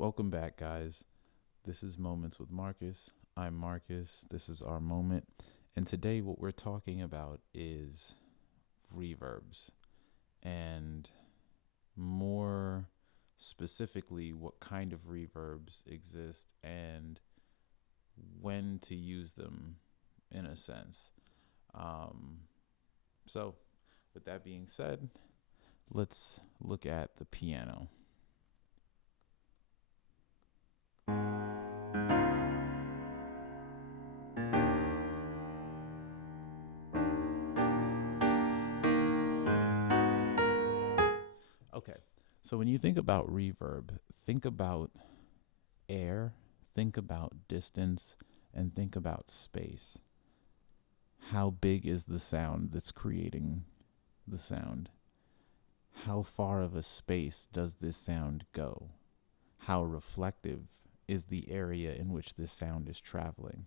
Welcome back, guys. This is Moments with Marcus. I'm Marcus. This is our moment. And today, what we're talking about is reverbs, and more specifically, what kind of reverbs exist and when to use them, in a sense. Um, so, with that being said, let's look at the piano. Okay, so when you think about reverb, think about air, think about distance, and think about space. How big is the sound that's creating the sound? How far of a space does this sound go? How reflective is the area in which this sound is traveling?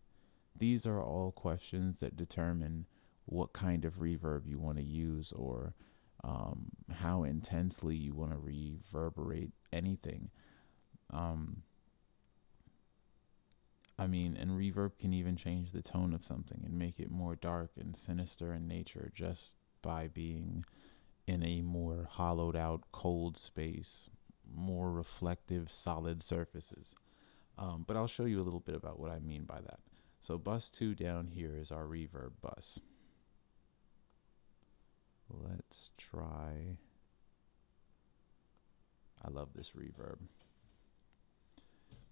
These are all questions that determine what kind of reverb you want to use, or how intensely you want to reverberate anything. Um, and reverb can even change the tone of something and make it more dark and sinister in nature just by being in a more hollowed out, cold space, more reflective, solid surfaces. But I'll show you a little bit about what I mean by that. So bus 2 down here is our reverb bus. Let's try. I love this reverb.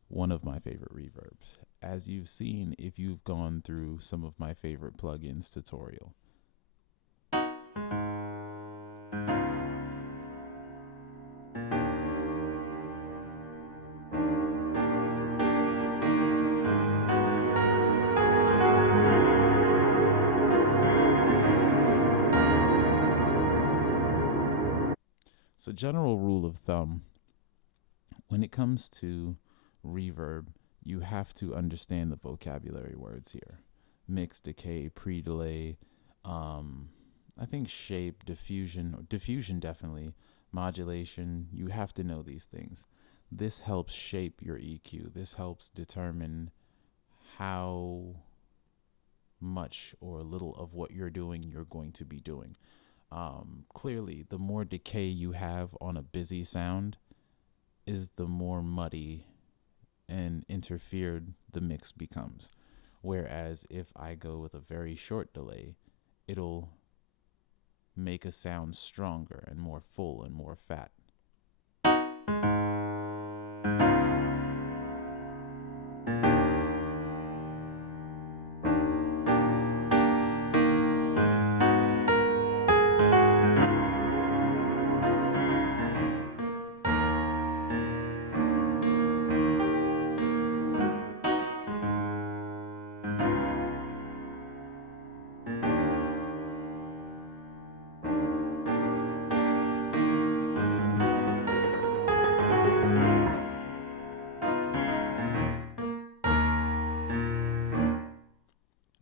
One of my favorite reverbs. As you've seen, if you've gone through some of my favorite plugins tutorial. So, general rule of thumb, when it comes to reverb, you have to understand the vocabulary words here. Mix, decay, pre-delay, I think shape, diffusion definitely, modulation. You have to know these things. This helps shape your EQ. This helps determine how much or little of what you're doing you're going to be doing. Clearly, the more decay you have on a busy sound is the more muddy and interfered the mix becomes. Whereas if I go with a very short delay, it'll make a sound stronger and more full and more fat.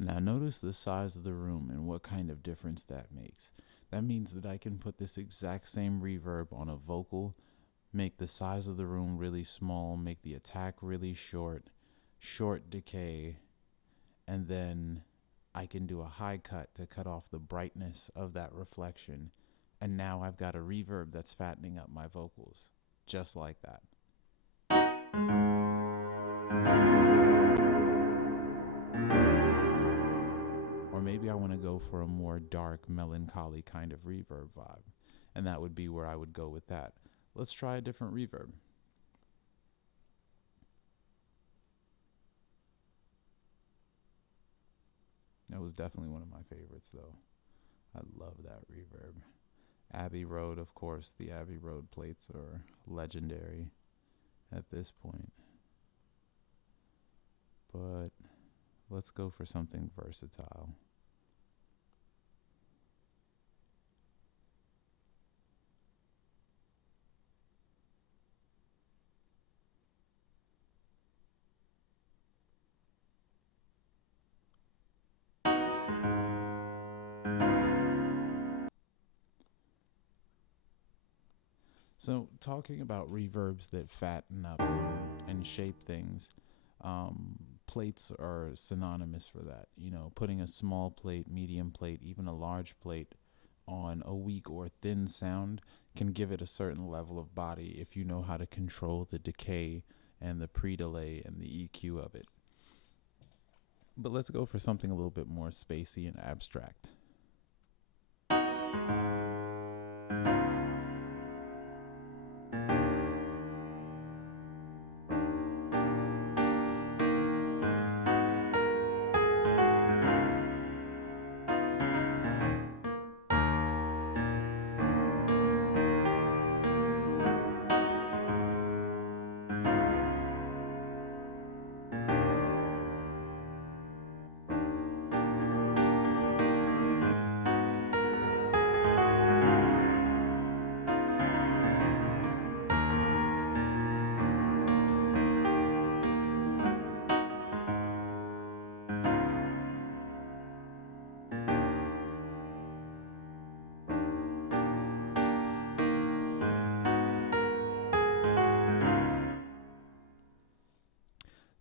Now notice the size of the room and what kind of difference that makes. That means that I can put this exact same reverb on a vocal, make the size of the room really small, make the attack really short, short decay, and then I can do a high cut to cut off the brightness of that reflection. And now I've got a reverb that's fattening up my vocals, just like that. Or maybe I want to go for a more dark, melancholy kind of reverb vibe, and that would be where I would go with that. Let's try a different reverb. That was definitely one of my favorites, though. I love that reverb. Abbey Road, of course, the Abbey Road plates are legendary at this point. But let's go for something versatile. So, talking about reverbs that fatten up and and shape things, plates are synonymous for that. You know, putting a small plate, medium plate, even a large plate on a weak or thin sound can give it a certain level of body if you know how to control the decay and the pre-delay and the EQ of it. But let's go for something a little bit more spacey and abstract.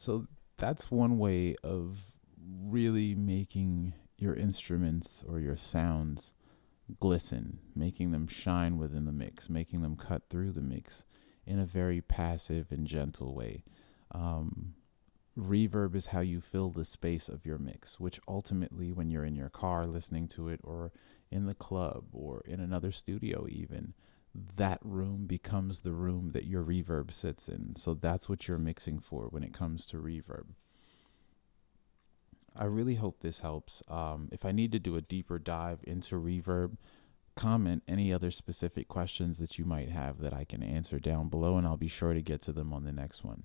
So that's one way of really making your instruments or your sounds glisten, making them shine within the mix, making them cut through the mix in a very passive and gentle way. Um, Reverb is how you fill the space of your mix, which ultimately, when you're in your car listening to it, or in the club, or in another studio, even, that room becomes the room that your reverb sits in. So that's what you're mixing for when it comes to reverb. I really hope this helps. If I need to do a deeper dive into reverb, comment any other specific questions that you might have that I can answer down below, and I'll be sure to get to them on the next one.